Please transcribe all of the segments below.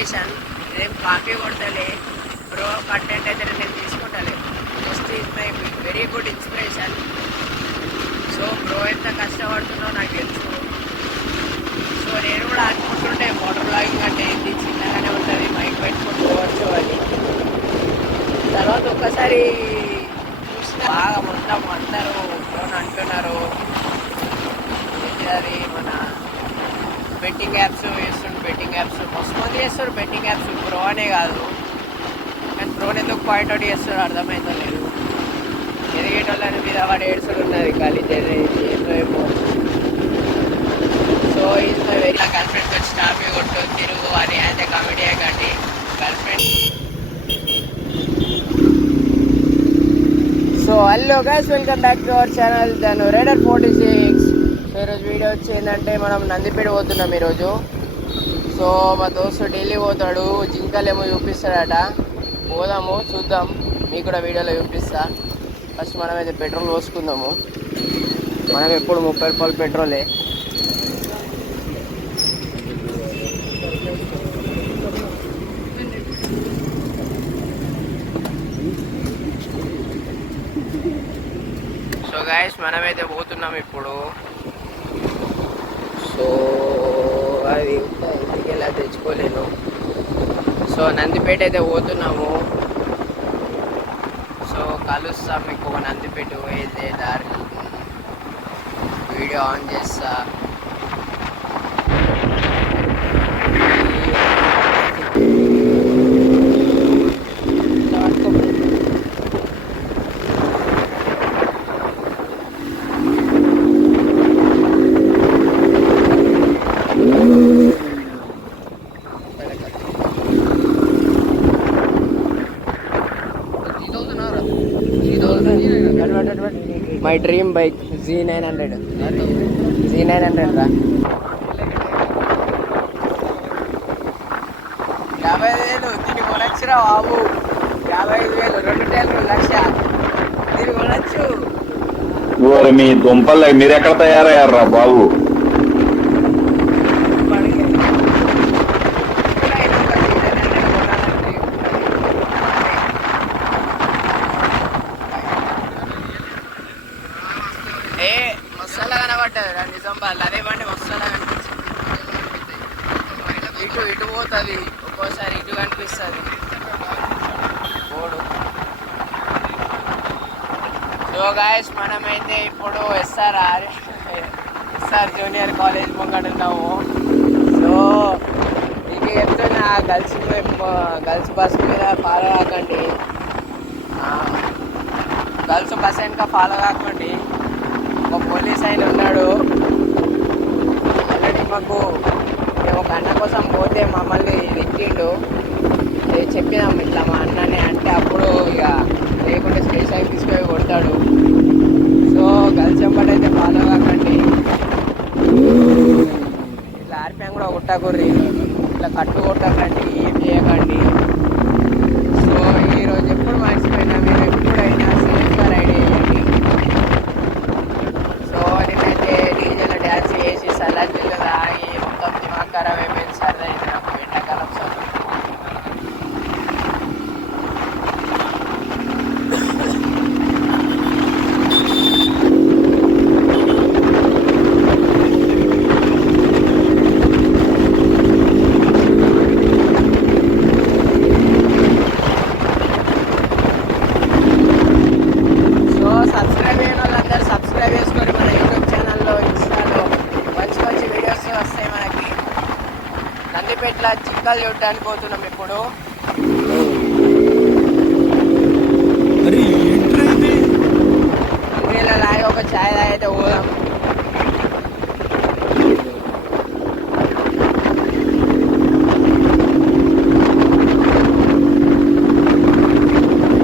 Inspiration. నేను copy కొడతలే bro, content అయితే నేను తీసుకుంటాను. Just is my very good inspiration. So bro ఎంత కష్టపడుతుందో నాకు తెలుసు. సో నేను కూడా అనుకుంటుంటే మోటార్ బ్లాగింగ్ అంటే ఏంటి, చిన్నగానే ఉంటుంది, మైక్ పెట్టుకుని పోవచ్చు అని. తర్వాత ఒక్కసారి చూస్తే బాగా మొత్తం అందరూ ఫోన్ అంటున్నారు. అది మన బెట్టింగ్ యాప్స్ వేస్తుండ్రు, బెట్టింగ్ యాప్స్ మస్తు మంది చేస్తారు. బెట్టింగ్ యాప్స్ ప్రో అనే కాదు, కానీ ప్రోని ఎందుకు పాయింట్అవుట్ చేస్తారో అర్థమైతే లేదు. ఎదిగేటోళ్ళని మీద వాడు ఏడ్చుడు ఉన్నది ఖాళీ ఏంటో ఏమో. So is my very girlfriend వచ్చి టాపీ కొట్టు తిరుగు అని అయితే కామెడీ కానీ girlfriend. So hello guys, welcome back to our channel Dhanu rider 46. So ఈరోజు వీడియో వచ్చి ఏంటంటే మనం నందిపేట పోతున్నాం ఈరోజు. సో మా దోస్తు ఢిల్లీ పోతాడు, జింకలేమో చూపిస్తాడట. పోదాము, చూద్దాం, మీకు కూడా వీడియోలో చూపిస్తా. ఫస్ట్ మనమైతే పెట్రోల్ పోసుకుందాము. మనం ఎప్పుడు 30 రూపాయలు పెట్రోలే. సో గైస్ మనమైతే పోతున్నాం ఇప్పుడు. సో అది ఇంటికి ఎలా తెచ్చుకోలేను. సో నందిపేట అయితే పోతున్నాము. సో కలుస్తాం మీకు నందిపేట పోయేదే దారి. వీడియో ఆన్ చేస్తా. మై డ్రీమ్ బైక్ Z900 రా. 55,000 దీన్ని కొనొచ్చురా బాబు. 55,000 2 టైర్లు 1,00,000 దీన్ని కొనొచ్చు. మీ దుంపలు మీరు ఎక్కడ తయారయ్యారా బాబు? మసాలా కనబడ్డది రా నిజామాబాద్. అదే బండి మసాలా కనిపించింది. ఇటు పోతుంది, ఒక్కోసారి ఇటు కనిపిస్తుంది బోర్డు. సో గాయస్ మనమైతే ఇప్పుడు ఎస్ఆర్ జూనియర్ కాలేజ్ ముంగడున్నాము. సో మీకు చెప్తున్నా, గర్ల్స్ బస్ మీద ఫాలో కాకండి, గర్ల్స్ బస్ వెనక ఫాలో కాకండి. ఒక పోలీస్ ఆయన ఉన్నాడు ఆల్రెడీ. మాకు మేము ఒక అన్న కోసం పోతే మమ్మల్ని తిట్టిండు. చెప్పినాం ఇట్లా మా అన్ననే అంటే, అప్పుడు ఇక లేకుంటే స్టేషన్కి తీసుకొని కొడతాడు. సో గర్ల్స్ వెంబడైతే ఫాలో కాకండి. ఇట్లా ఆర్పిఎం కూడా కొట్టకుర్రి, ఇట్లా కట్టు కొట్టకండి, ఏం చేయకండి. సో ఈరోజు ఎప్పుడు మర్చిపోయినా, మీరు ఎప్పుడైనా సేఫ్గా రైడ్ చేయండి. సో నేనైతే డీజేలో డ్యాన్స్ చేసి సలాజీలు తాగి మొత్తం దిమాగ్ ఖరాబ్ అయిపోయింది. సరదైంది నాకు ఎండాకాలం. సార్ సబ్స్క్రైబ్ అయిన వాళ్ళందరూ సబ్స్క్రైబ్ చేసుకొని మన యూట్యూబ్ ఛానల్లో, ఇన్స్టాలో మంచి మంచి వీడియోస్ వస్తాయి మనకి. నందిపేటలో చిక్కలు చూడడానికి పోతున్నాం ఇప్పుడు. అంగీలో లాగి ఒక ఛాయ్ తాగైతే పోదాం.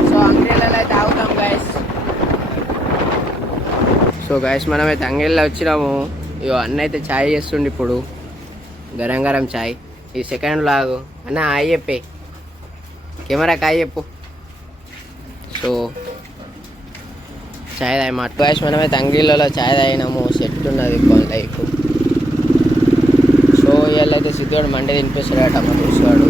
సో అంగీలలో అయితే ఆగుతాం గైస్. సో గైస్ మనమైతే అంగేళ్ళ వచ్చినాము. ఇగో అన్న అయితే ఛాయ్ చేస్తుండే ఇప్పుడు, గరం గరం ఛాయ్. ఈ సెకండ్ లాగు అన్న హాయ్ చెప్పే, కెమెరాకి హాయ్ చెప్పు. సో ఛాయ్ తాగమాట గైస్. మనమైతే అంగీళ్ళలో ఛాయ్ తాగినాము. సెట్ ఉన్నది లైఫ్. సో ఇవాళ అయితే సిద్ధువాడు మండే తినిపిస్తాడట మా దోస్తువాడు.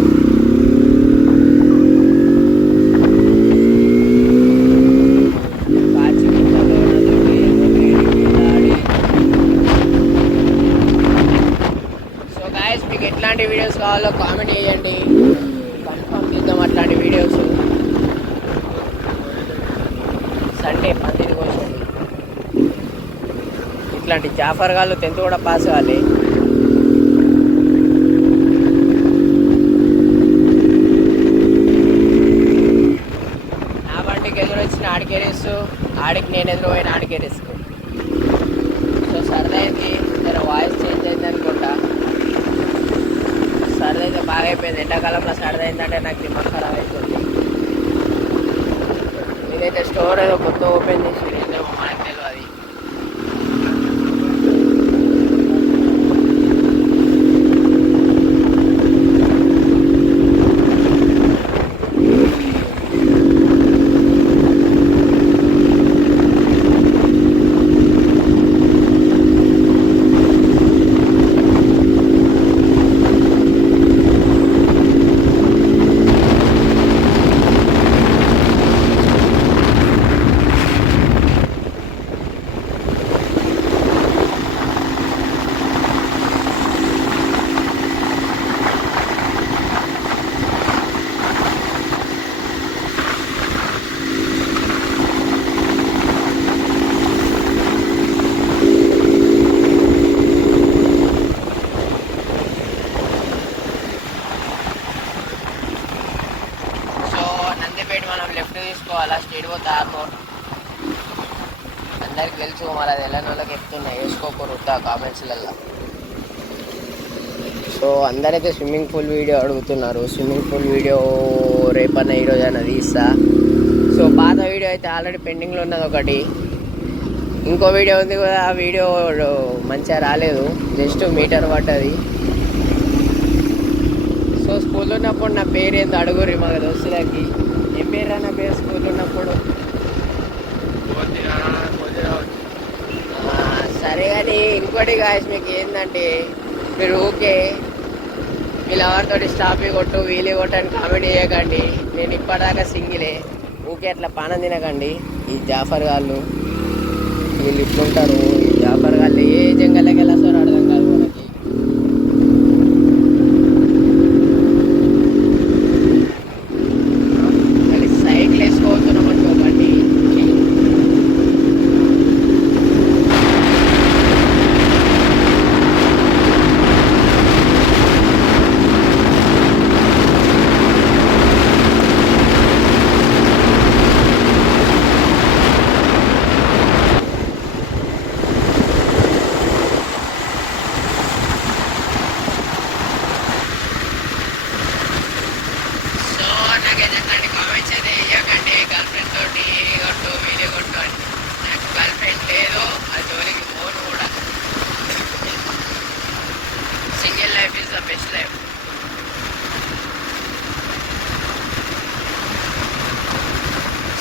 సో గాయస్ మీకు ఎట్లాంటి వీడియోస్ కావాలో కామెంట్ చేయండి, కన్ఫర్మ్ చేద్దాం అట్లాంటి వీడియోస్. సండే పందిరి కోసం ఇట్లాంటి జాఫర్ గాళ్ళు 10th కూడా పాస్ కావాలి. నా బండికి ఎదురు వచ్చిన ఆడికేరేసు, ఆడికి నేను ఎదురు పోయిన ఆడికేరేసు. సో సరదా అయింది, జర వాయిస్ చేంజ్ అయింది అనుకుంటా. సరదా అయితే బాగా అయిపోయింది. ఎండాకాలంలో సరదా అయిందంటే నాకు దిమాగ్ ఖరాబ్ అవుతుంది. ఇదైతే స్టోర్ ఏదో కొత్త ఓపెన్ చేసి ఏంటో మనకు తెలియదు. మనం లెఫ్ట్ తీసుకోవాలా, స్ట్రీట్ పోతే ఆర్మోర్. అందరికి తెలుసు, మరి అది వెళ్ళని వాళ్ళకి చెప్తున్నా, వేసుకోకూరు కామెంట్స్లలో. సో అందరైతే స్విమ్మింగ్ పూల్ వీడియో అడుగుతున్నారు. స్విమ్మింగ్ పూల్ వీడియో రేపన్నా ఈరోజు అయినా తీస్తా. సో పాత వీడియో అయితే ఆల్రెడీ పెండింగ్లో ఉన్నది ఒకటి, ఇంకో వీడియో ఉంది కూడా. ఆ వీడియో మంచిగా రాలేదు, జస్ట్ మీటర్ పడ్డది. సో స్కూల్లో ఉన్నప్పుడు నా పేరు ఏందో అడుగుర్రి మా దోస్తులకి. ఏం పేరు అన్న పేరు స్కూల్లో ఉన్నప్పుడు? సరే కానీ ఇంకోటి గాయస్, మీకు ఏంటంటే మీరు ఊకే వీళ్ళెవరితో స్టాపీ కొట్టు వీలీ కొట్టు అని కామెంట్ చేయకండి. నేను ఇప్పటిదాకా సింగిలే, ఊకే అట్లా పానం తినకండి. ఈ జాఫర్ గాళ్ళు వీళ్ళు ఇట్లుంటారు. ఈ జాఫర్ గాళ్ళు ఏ జంగల్లోకి వెళ్ళొస్తారో అర్థం కాదు మనకి. మళ్ళీ సైకిల్ వేసుకోతున్నాం అనుకోకండి.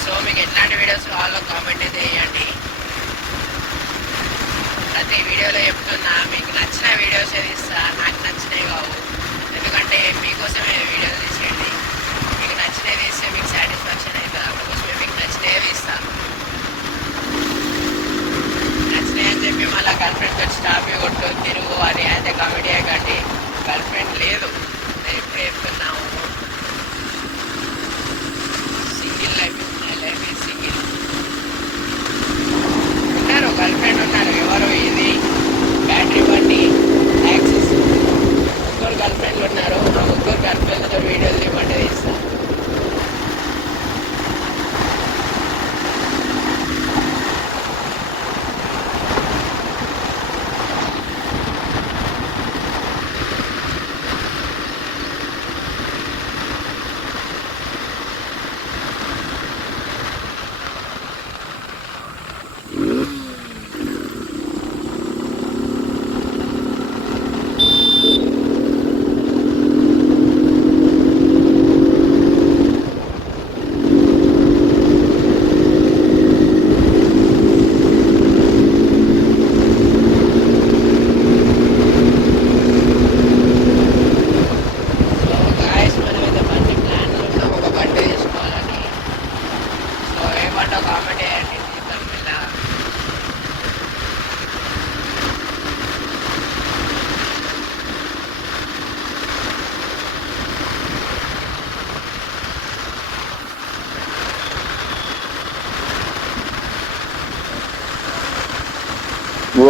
సో మీకు ఎట్లాంటి వీడియోస్ కావాలో కామెంట్ అయితే వేయండి. ప్రతి వీడియోలో చెప్తున్నా, మీకు నచ్చిన వీడియోస్ తీస్తా, నాకు నచ్చినవి కావు. ఎందుకంటే మీకోసమే వీడియోలు తీసేయండి. మీకు నచ్చినవి తీస్తే మీకు సాటిస్ఫాక్షన్ అవుతుంది. అందుకోసమే మీకు నచ్చినవి తీస్తా. నచ్చినాయి అని చెప్పి మళ్ళీ గర్ల్ ఫ్రెండ్తో స్టాప్ కొట్టు తిరుగు అని అయితే కామెడీ అయ్యండి. గర్ల్ ఫ్రెండ్ లేదు, నేను ఇప్పుడు చెప్తున్నాము. Single life, life is single. ఉన్నారు గర్ల్ ఫ్రెండ్ ఉన్నారు, ఎవరు ఇది బ్యాటరీ బండి యాక్సిస్. ముగ్గురు గర్ల్ ఫ్రెండ్లు ఉన్నారు. ఆ ముగ్గురు గర్ల్ ఫ్రెండ్లతో వీడియోలు తీయమంటే తీస్తాను.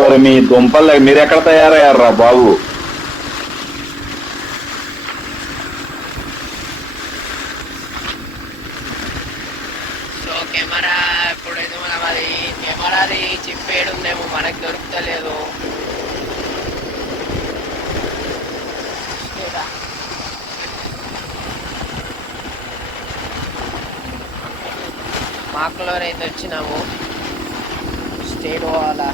ఓరి మీ దుంపలు మీరు ఎక్కడ తయారయ్యారా బాబు? సో కెమెరా ఎప్పుడైతే మనం అది కెమెరాది చిప్పేడు ఉందేమో మనకు దొరుకుతలేదు. మాకులో అయితే వచ్చినాము, స్టేట్ పోవాలా.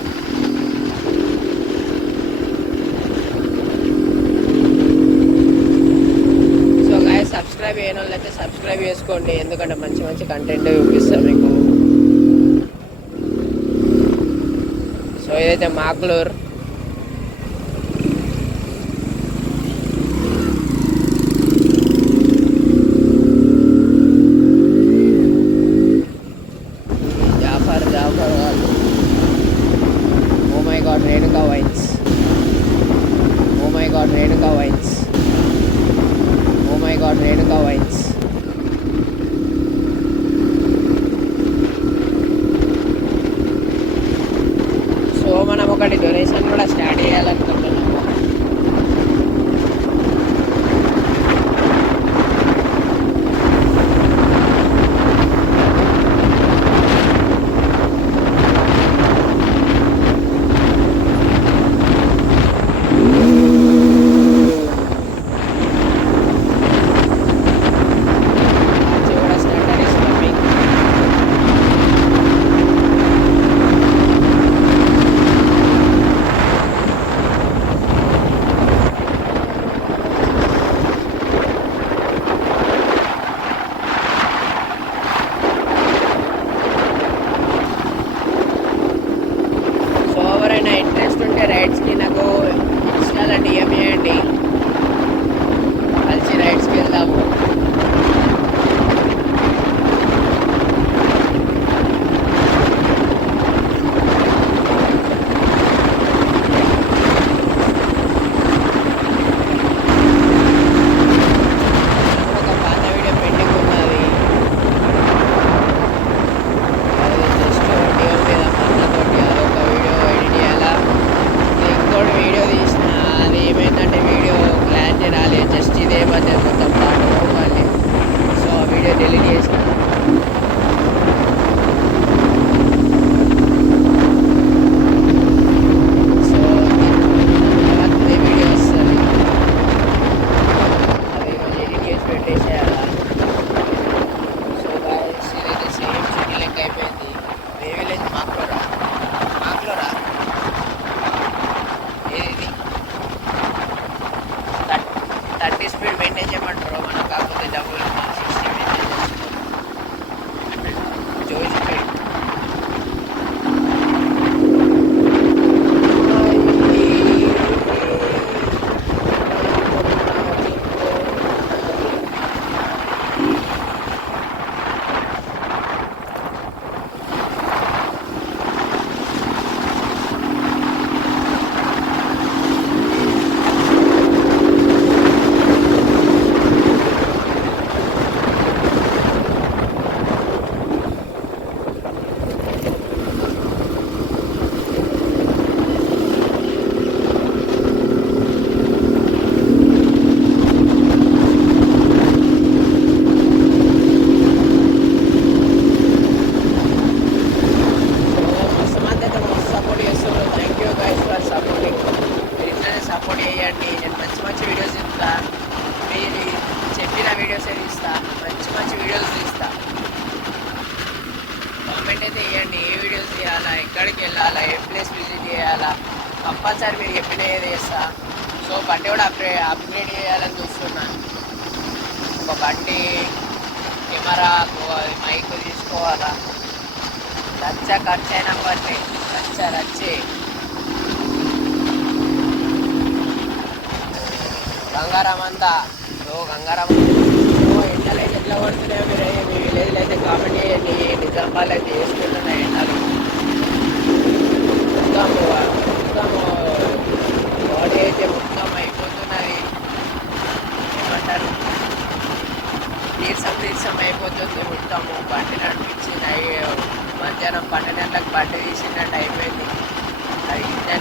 సో గాయస్ సబ్స్క్రైబ్ చేయని వాళ్ళు అయితే సబ్స్క్రైబ్ చేసుకోండి, ఎందుకంటే మంచి మంచి కంటెంట్ చూపిస్తాను మీకు. సో ఇదైతే మాక్లూర్. జాఫర్ వాళ్ళు. Oh my god Renuka wines. Oh my god Renuka wines. Oh my god Renuka wines. So మనం ఒకటి డొనేషన్ కూడా స్టార్ట్ చేయాలనుకుంటున్నాము. ఇంట్రెస్ట్ ఉంటే రైడ్స్కి నాకు ఇన్స్టాలో డిఎం చేయండి, కలిసి రైడ్స్కి వెళ్దాము. ఒక పాత వీడియో పెండింగ్ ఉన్నది, అది జస్ట్ డిఎం మీద అన్నతోటి అదొక వీడియో ఎడిట్ చేయాలా. ఇంకోటి వీడియో తీసిన, అది ఏమైందంటే వీడియో క్లారిటీ రాలేదు, జస్ట్ ఇదే మధ్య మొత్తం పాట పోవాలి. సో ఆ వీడియో డిలీట్ చేసిన. సో అదే వీడియో వస్తుంది, అది ఎడిట్ చేసి పెట్టేసేయాలా. సో గాయస్ ఇదైతే సేమ్ సిటీ లెక్క అయిపోయింది. ఏ విలేజ్? మాక్లోరా. ఏది 30 స్పీడ్ మెయింటైన్ చేయమంటారు మనం, కాకపోతే డబుల్ 60 మెయింటైన్ చేస్తున్నాం. జోయి స్పీడ్. సపోర్ట్ చేయండి. నేను మంచి మంచి వీడియోస్ ఇస్తా, మీరు చెప్పిన వీడియోస్ ఇస్తా, మంచి వీడియోస్ తీస్తా. కామెంట్ అయితే వేయండి, ఏ వీడియోస్ చేయాలా, ఎక్కడికి వెళ్ళాలా, ఏ ప్లేస్ విజిట్ చేయాలా, కంపల్సరీ మీరు చెప్పిన ఏది చేస్తా. సో బండి కూడా అప్గ్రేడ్ చేయాలని చూస్తున్నాను. ఒక బండి, కెమెరా, మైక్ తీసుకోవాలా. ఖర్చు అయినా బండి రచ్చే. గంగారామంతా ఎండలు అయితే ఎట్లా పడుతున్నాయో మీరు మీ విలేజ్లో అయితే కామెంట్ చేయండి. నిజామాబాద్ అయితే వేసుకుంటున్నాయి ఎండలు. మొత్తం బాడీ అయితే మొత్తం అయిపోతున్నది, ఏమంటారు, నీరసం అయిపోతుంది మొత్తము. బండి నడిపించి మధ్యాహ్నం 12 గంటలకు బండి తీసినట్టు అయిపోయింది. అది ఇంజన్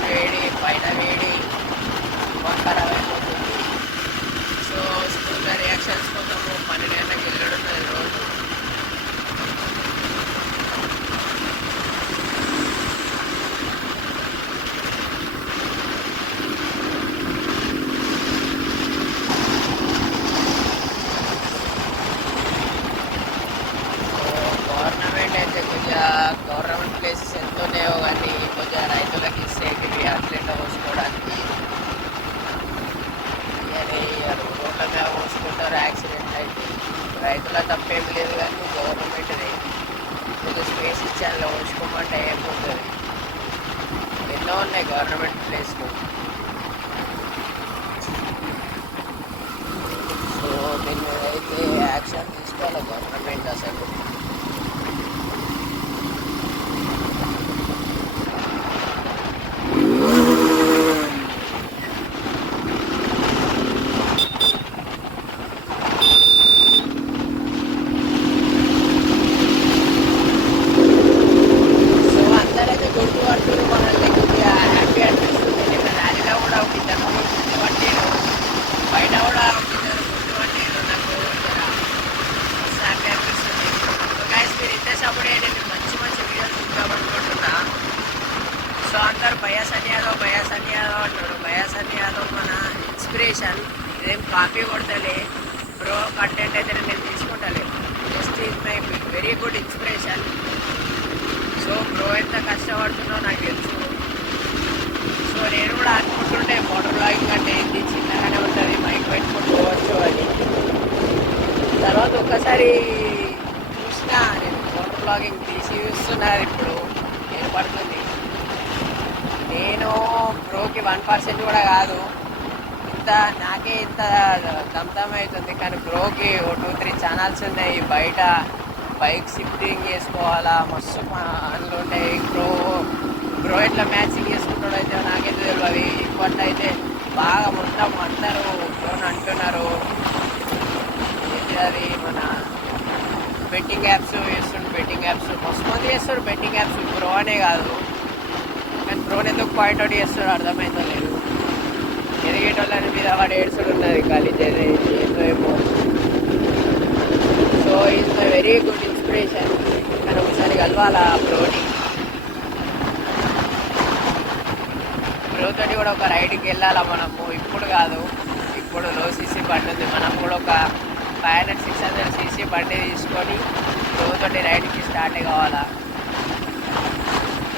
గవర్నమెంట్ ప్లేస్లో. సో దీని మీద అయితే యాక్షన్ తీసుకోవాలి గవర్నమెంట్ అసలు. సో అందరైతే గుర్తుపడుతున్నారు మనల్ని, కొద్దిగా హ్యాపీ అనిపిస్తుంది. నిన్న ర్యాలీలో కూడా ఒక ఇద్దరు గుర్తుపట్టారు, బయట కూడా ఒక ఇద్దరు గుర్తుపట్టారు. నాకు జర మస్తు హ్యాపీ అనిపిస్తుంది. సో గైస్ మీరు ఇంత సపోర్ట్ నేను మంచి మంచి వీడియోస్ చూద్దామనుకుంటున్నా. సో అందరు సన్నీ యాదవ్ అంటారు. సన్నీ యాదవ్ మన ఇన్స్పిరేషన్. ఇదేం కాపీ కొడతలే బ్రో, కంటెంట్ అయితే నేను తీసుకుంటలే. Just is my very good inspiration. So bro ఎంత కష్టపడుతుందో నాకు తెలుసు. సో నేను కూడా అనుకుంటుంటే మోటార్ బ్లాగింగ్ అంటే ఏంటి, చిన్నగానే ఉంటుంది, మైక్ పెట్టుకొని పోవచ్చు అని. తర్వాత ఒక్కసారి చూసిన నేను మోటార్ బ్లాగింగ్ తీసి చూస్తున్నారు, ఇప్పుడు ఏర్పడుతుంది. నేను బ్రోకి 1% కూడా కాదు, నాకే ఇంత దమ్దమ్ అవుతుంది. కానీ బ్రోకి 2-3 ఛానల్స్ ఉన్నాయి, బయట బైక్ షిఫ్టింగ్ చేసుకోవాలా, మస్తు పనులు ఉంటాయి. బ్రో ఎట్లా మ్యాచింగ్ చేసుకుంటాడో అయితే నాకైతే తెలియదు. ఇప్పట్లో అయితే బాగా మొత్తం అందరూ బ్రోని అంటున్నారు. అది మన బెట్టింగ్ యాప్స్ చేస్తుండ్రు, బెట్టింగ్ యాప్స్ మస్తు మంది చేస్తారు. బెట్టింగ్ యాప్స్ బ్రో అనే కాదు, కానీ బ్రోని ఎందుకు పాయింట్ అవుట్ చేస్తాడు అర్థమైతే లేదు. ఎదిగేటోళ్ళని మీద వాడు ఏడ్చుడు ఉన్నది కాలేజ్ ఏమో. So is my very good inspiration. కానీ ఒకసారి కలవాలా బ్రోని. బ్రోతోటి కూడా ఒక రైడ్కి వెళ్ళాలా మనము, ఇప్పుడు కాదు. ఇప్పుడు లో సీసీ బండి ఉంది, మనం కూడా ఒక 500-600 సీసీ బండి తీసుకొని బ్రోతోటి రైడ్కి స్టార్ట్ కావాలా.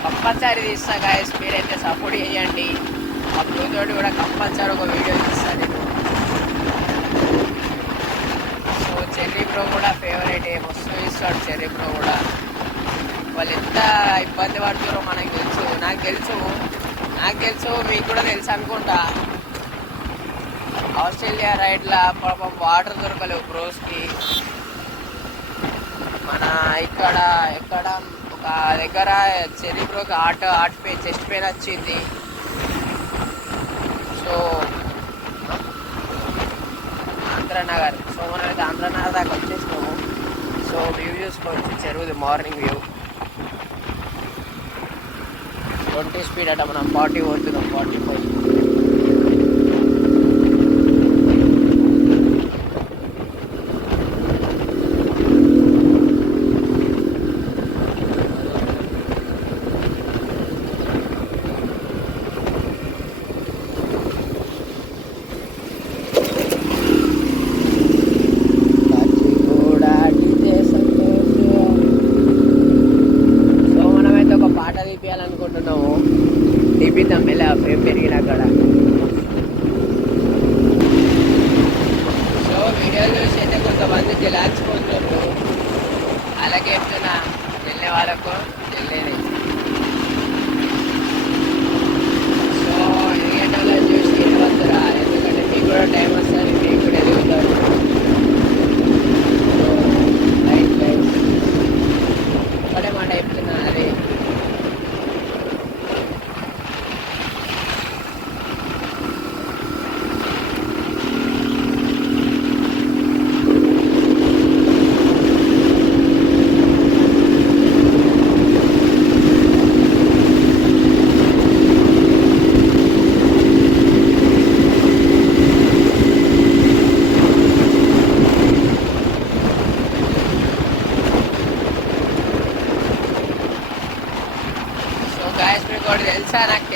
కంపల్సరీ తీస్తా గాయస్, మీరైతే సపోర్ట్ చేయండి. ఆ బ్రోతోటి కూడా కంపల్సరీ ఒక వీడియో తీస్తాను నేను. సో చెర్రీ బ్రో కూడా ఫేవరెట్, మస్తు ఇస్తాడు చెర్రీ బ్రో కూడా. వాళ్ళు ఎంత ఇబ్బంది పడుతున్నారో మనకు తెలుసు, నాకు తెలుసు, మీకు కూడా తెలుసు అనుకుంటా. ఆస్ట్రేలియా రైడ్లా పాపం వాటర్ దొరకలేవు బ్రోస్కి. మన ఇక్కడ ఒక దగ్గర చెర్రీ బ్రోకి హార్ట్ పెయిన్, చెస్ట్ పెయిన్ వచ్చింది. సో ఆంధ్రనగర్, సో మనమైతే ఆంధ్రనగర్ దాకా వచ్చేసినాము. సో వ్యూ చూసుకోవచ్చు చెరువుది, మార్నింగ్ వ్యూ. 20 స్పీడ్ అట, మనం 40 పోతున్నాం, 45. తీపియాలనుకుంటున్నాము, తీపిద్దాం మెల్ల ఫేమ్ పెరిగిన అక్కడ. సో వీడియోలు చూసి అయితే కొంతమంది జిలాచిపోతున్నారు, అలాగే చెప్తున్నా వెళ్ళే వాళ్ళకు వెళ్ళేది. సో ఎదిగేటోళ్ళ చూసి వెళ్ళవద్దురా, ఎందుకంటే మీకు కూడా టైం వస్తుంది, మీకు కూడా ఎదుగుతారు. సో లైక్ ఒకటే మాట చెప్తున్నా, అది ఇంకోటి తెలుసా, నాకు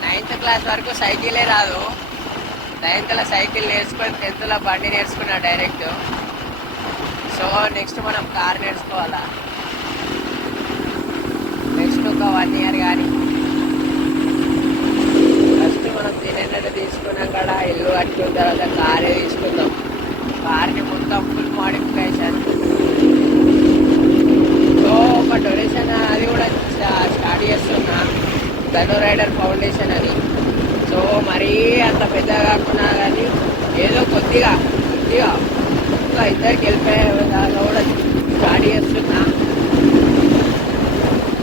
9th క్లాస్ వరకు సైకిలే రాదు. 9th సైకిల్ నేర్చుకొని 10th బండి నేర్చుకున్నా డైరెక్ట్. సో నెక్స్ట్ మనం కార్ నేర్చుకోవాలా, నెక్స్ట్ ఒక 1 year కానీ. ఫస్ట్ మనం తినేటట్టు తీసుకున్నాం కదా, ఇల్లు కట్టుకున్న తర్వాత కారే తీసుకుందాం. కార్ని మొత్తం ఫుల్ మోడిఫికేషన్. సో ఒక డొనేషన్ అది కూడా స్టార్ట్ చేస్తున్నా, ధను రైడర్ ఫౌండేషన్ అంత పెద్దగా కాకున్నా కానీ ఏదో కొద్దిగా కొద్దిగా ఇంకా ఇద్దరికి వెళ్ళిపోయే దాకా కూడా స్టార్ట్ చేస్తున్నా.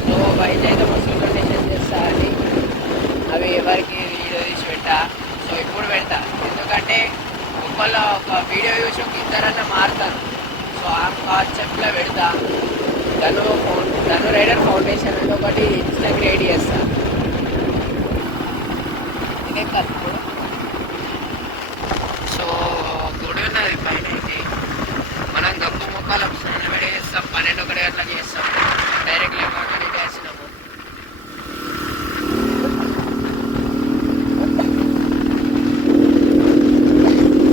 సో బయట అయితే మస్తు కండిషన్ చేస్తా అని అవి ఎవరికి వీడియో తీసి పెట్టా. సో ఇప్పుడు పెడతా, ఎందుకంటే ఒక్కళ్ళ ఒక వీడియో చూసి ఒక ఇద్దరన్నా మారుతారు. సో ఆ కాన్సెప్ట్లో పెడతా. ధను రైడర్ ఫౌండేషన్ అని ఒకటి ఇన్స్టా క్రియేట్ చేస్తా. ఇదే కాదు, సో గుడి ఉన్నది పైన అయితే మనం గప్పు ముఖాలు స్నానం పెట్టి చేస్తాం. 12 గంటలకు చేస్తాం. డైరెక్ట్ లేకుండా చేసినాము.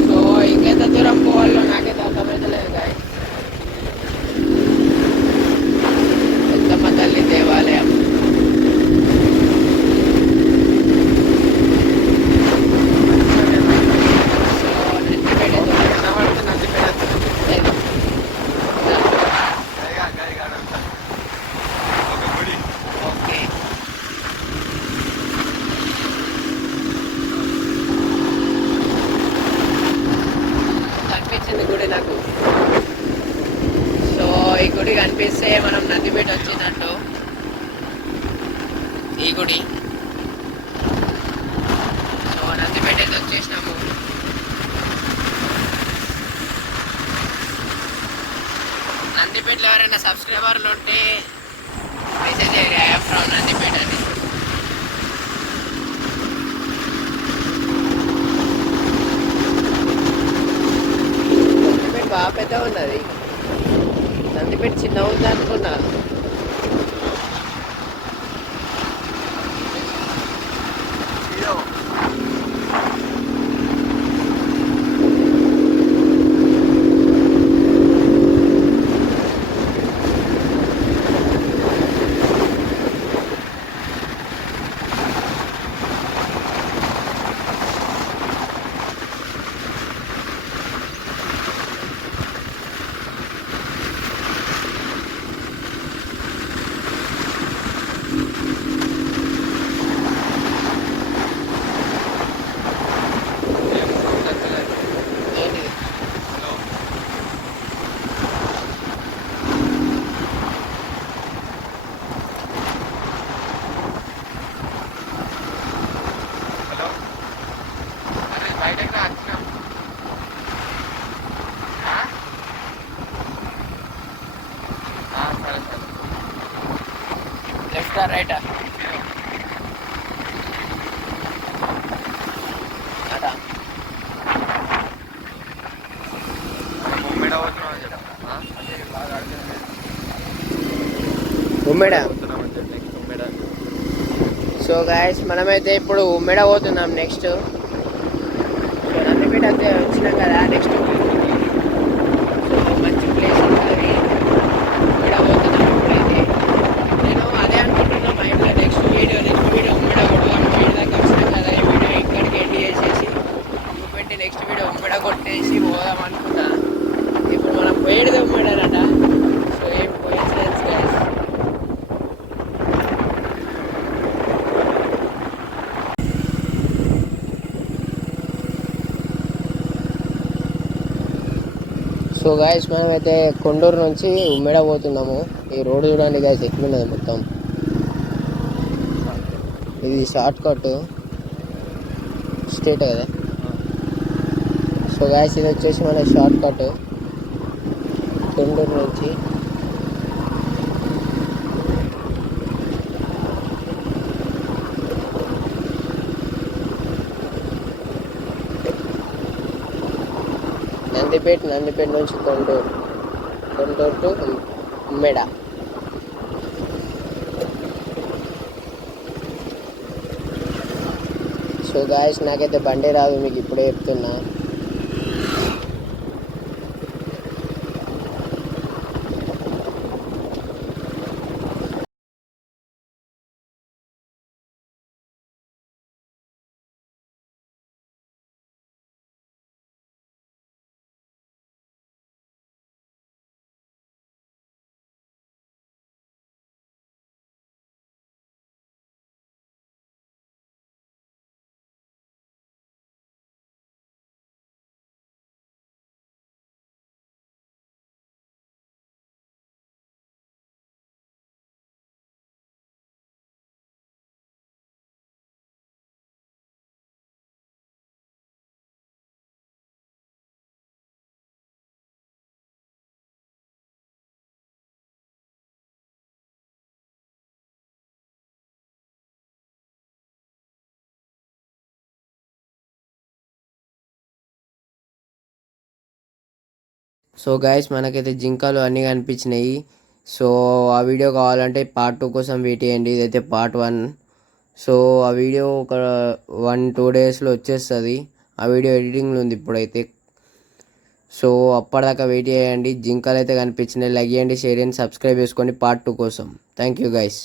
సో ఇంకెంత దూరం పోవాలో నాకైతే అర్థమైతలేదు గాయ. ఎంతమ్మ తల్లి దేవాలయం. గుడి కనిపిస్తే మనం నందిపేట వచ్చిందంటూ. ఈ గుడి, సో నందిపేట అయితే వచ్చేసినాము. నందిపేటలో ఎవరైనా సబ్స్క్రైబర్లు ఉంటే మెసేజ్ అయ్యారు ఫ్రమ్ నందిపేట అని. నందిపేట బాగా పెద్ద ఉన్నది. నందిపేట చిన్న ఉంది అనుకున్నా. లెఫ్టా రైటా? అదా ఉమ్మెడ. సో గాయస్ మనమైతే ఇప్పుడు ఉమ్మెడ పోతున్నాం నెక్స్ట్. సో నందిపేట అయితే వచ్చినాం కదా, నెక్స్ట్ సో మంచి ప్లేస్ ఉంటుంది. ఉమ్మెడ పోతున్నాం ఇప్పుడైతే. నేను అదే అనుకుంటున్నా మైండ్లో, నెక్స్ట్ వీడియో ఉమ్మెడ కొట్టుకొని వీడి దాకా వచ్చినాం కదా, ఈ వీడియో ఇక్కడికి ఎండ్ చేసేసి చూపెట్టి నెక్స్ట్ వీడియో ఉమ్మెడ కొట్టేసి పోదాం అనుకున్నా. ఇప్పుడు మనం పోయేది ఉమ్మెడనట. సో ఏం కోఇన్సిడెన్స్ గైస్. సో గాయస్ మనమైతే కొండూరు నుంచి ఉమ్మెడ పోతున్నాము. ఈ రోడ్డు చూడండి గాయస్ ఎట్లున్నది మొత్తం. ఇది షార్ట్ కట్ స్ట్రేట్ కదా. సో గాయస్ ఇది వచ్చేసి మన షార్ట్ కట్ కొండూరు నుంచి. నందిపేట నుంచి Konduru to Ummeda. So guys నాకైతే బండి రాదు, మీకు ఇప్పుడే చెప్తున్నా. సో గైస్ మనకైతే జింకలు అన్నీ కనిపించినాయి. సో ఆ వీడియో కావాలంటే పార్ట్ 2 కోసం వెయిట్ చేయండి. ఇదైతే పార్ట్ 1. సో ఆ వీడియో ఒక 1-2 డేస్లో వచ్చేస్తుంది. ఆ వీడియో ఎడిటింగ్లో ఉంది ఇప్పుడైతే. సో అప్పటిదాకా వెయిట్ చేయండి. జింకలు అయితే కనిపించినాయి. లైక్ చేయండి, షేర్ చేయండి, సబ్స్క్రైబ్ చేసుకోండి పార్ట్ 2 కోసం. Thank you guys.